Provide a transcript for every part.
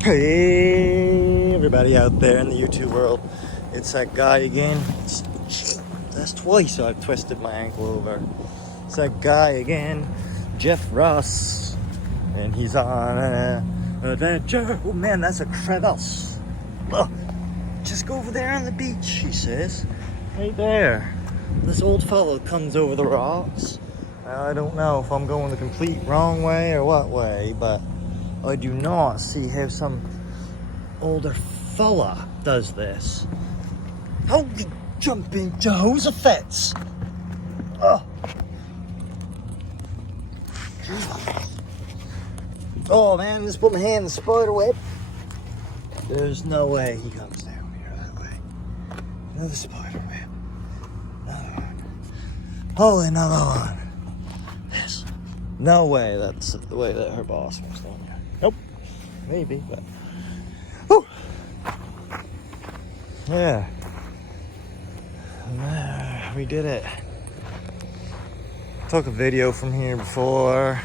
Hey, everybody out there in the YouTube world. It's that guy again. That's twice I've twisted my ankle over. It's that guy again, Jeff Ross. And he's on an adventure. Oh man, that's a crevasse. Look, just go over there on the beach, he says. Right there. This old fellow comes over the rocks. I don't know if I'm going the complete wrong way or what way, but I do not see how some older fella does this. Holy jumping Jehoshaphat! Oh. Oh man, just put my hand in the spider web. There's no way he comes down here that way. Another spider web. Another one. Oh, another one. Yes. No way that's the way that her boss comes down here. Nope. Maybe, but. Whew. Yeah. And there, we did it. Took a video from here before.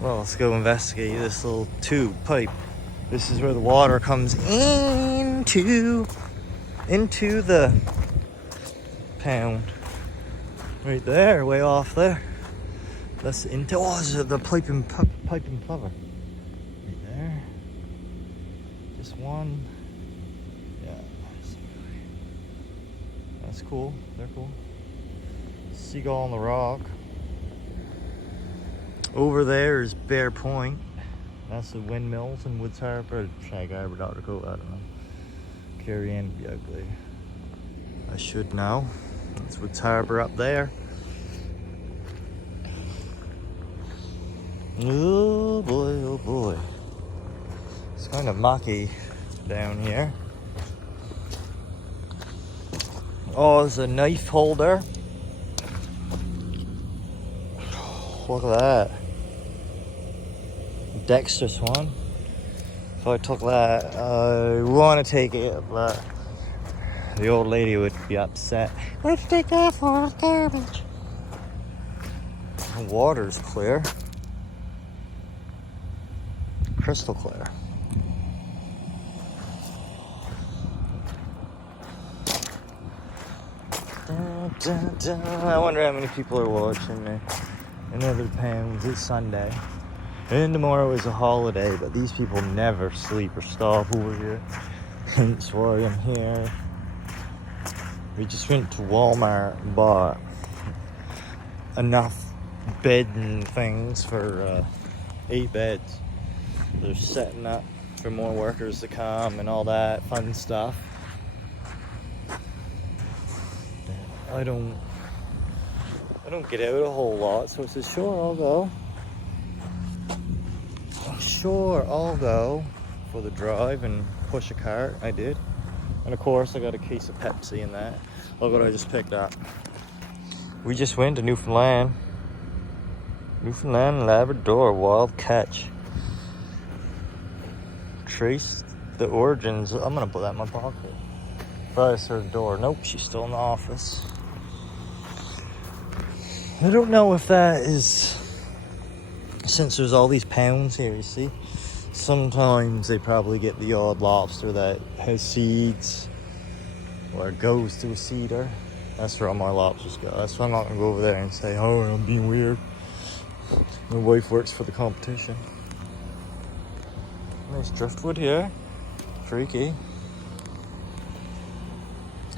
Well, let's go investigate this little tube pipe. This is where the water comes into the pound. Right there, way off there. That's into the piping cover. Right there. Just one. Yeah. That's cool. They're cool. Seagull on the rock. Over there is Bear Point. That's the windmills in Woods Harbor. Shag Harbor, Dr. Coat, I don't know. Carrie Ann be ugly. I should know. It's Woods Harbor up there. Oh boy, oh boy. It's kind of mucky down here. Oh, there's a knife holder. Look at that. Dexter's one. If I took that, I want to take it, but the old lady would be upset. Let's take that for garbage. The water's clear. Crystal clear. Dun, dun, dun. I wonder how many people are watching me. Another pounds. It's Sunday. And tomorrow is a holiday, but these people never sleep or stop over here. Hence why I'm here. We just went to Walmart and bought enough bedding things for 8 beds. They're setting up for more workers to come and all that fun stuff. I don't get out a whole lot, so I said, sure, I'll go. Sure, I'll go for the drive and push a cart. I did. And of course, I got a case of Pepsi in that. Look what I just picked up. We just went to Newfoundland. Newfoundland, Labrador, wild catch. Trace the origins. I'm gonna put that in my pocket. Probably her door. Nope, she's still in the office. I don't know if that is, since there's all these pounds here, you see, sometimes they probably get the odd lobster that has seeds or goes to a cedar. That's where all my lobsters go. That's why I'm not gonna go over there and say, oh, I'm being weird. My wife works for the competition. Nice driftwood here. Freaky.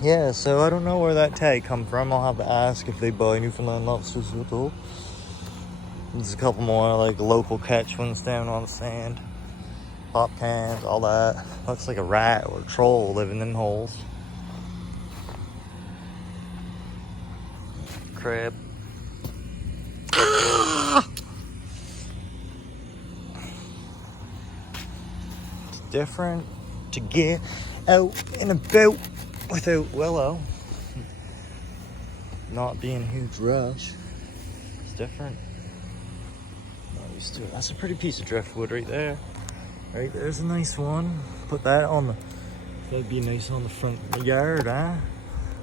Yeah, so I don't know where that tag come from. I'll have to ask if they buy Newfoundland lobsters at all. There's a couple more like local catch ones down on the sand. Pop cans, all that. Looks like a rat or a troll living in holes. Crab. It's different to get out and about without Willow not being a huge rush. It's different. Not used to it. That's a pretty piece of driftwood right there. Right there's a nice one. Put that on the, that'd be nice on the front of the yard, huh?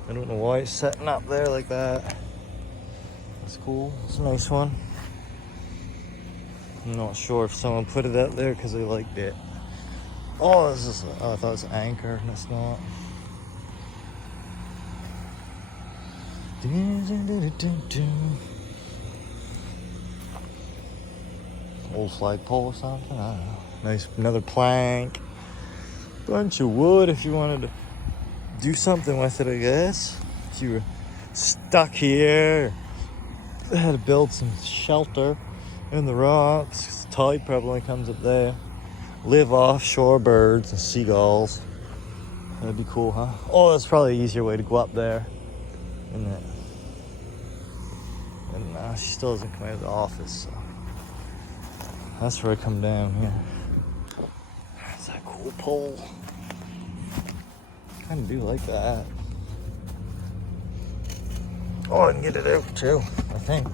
I don't know why it's setting up there like that. That's cool. It's a nice one. I'm not sure if someone put it out there because they liked it. Oh, this is. Oh, I thought it was anchor, and it's not. Old flagpole or something. I don't know. Nice, another plank. Bunch of wood if you wanted to do something with it, I guess. If you were stuck here, I had to build some shelter in the rocks. The tide probably comes up there. Live offshore birds and seagulls. That'd be cool, huh? Oh, that's probably an easier way to go up there, isn't it? And she still doesn't come out of the office, so that's where I come down here. That's that cool pole. Kind of do like that. Oh, I can get it out too, I think.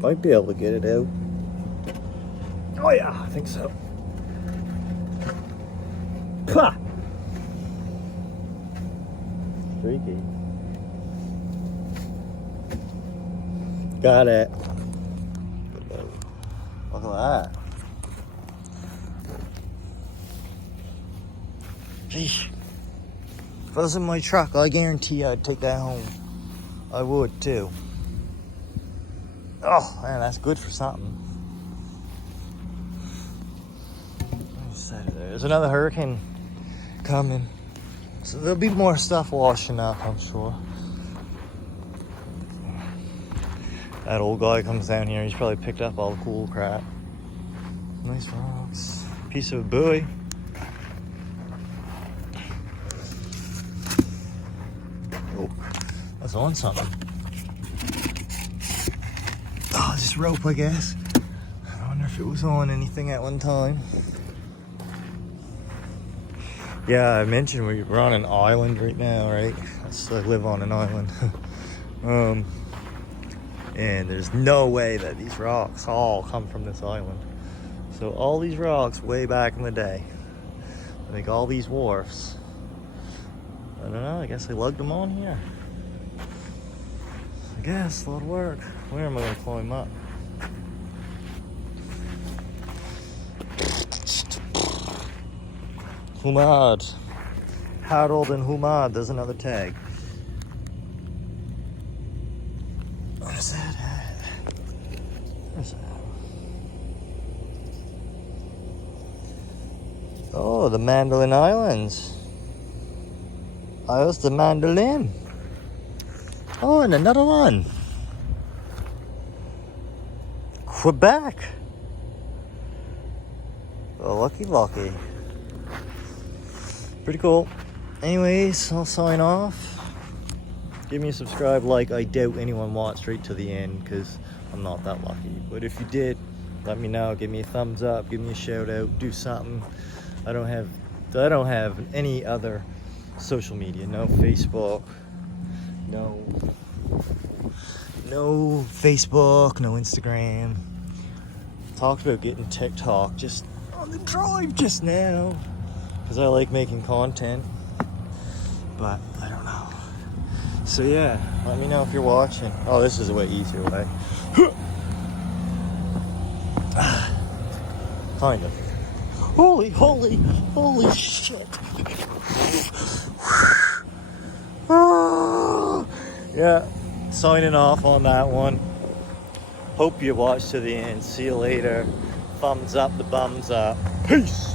Might be able to get it out. Oh yeah, I think so. Pah! Freaky. Got it. Look at that. Geez. If I was in my truck, I guarantee I'd take that home. I would too. Oh man, that's good for something. There's another hurricane coming, so there'll be more stuff washing up, I'm sure. That old guy comes down here, he's probably picked up all the cool crap. Nice rocks. Piece of a buoy. Oh, that's on something. Oh, just rope, I guess. I wonder if it was on anything at one time. Yeah, I mentioned we're on an island right now, right? I live on an island. And there's no way that these rocks all come from this island. So all these rocks way back in the day, I think all these wharfs, I don't know, I guess they lugged them on here. I guess, a lot of work. Where am I gonna climb up? Humad. Harold and Humad, there's another tag. Where's that at? Where's that? Oh, the Mandolin Islands. Oh, it's the Mandolin. Oh, and another one. Quebec. Oh, lucky. Pretty cool. Anyways, I'll sign off. Give me a subscribe, like. I doubt anyone watched straight to the end because I'm not that lucky. But if you did, let me know. Give me a thumbs up. Give me a shout out. Do something. I don't have any other social media. No Facebook. No Facebook. No Instagram. Talked about getting TikTok just on the drive just now because I like making content. But I don't know. So yeah, let me know if you're watching. Oh, this is a way easier way. Kind of. Holy shit. Yeah, signing off on that one. Hope you watched to the end. See you later. Thumbs up the bums up. Peace.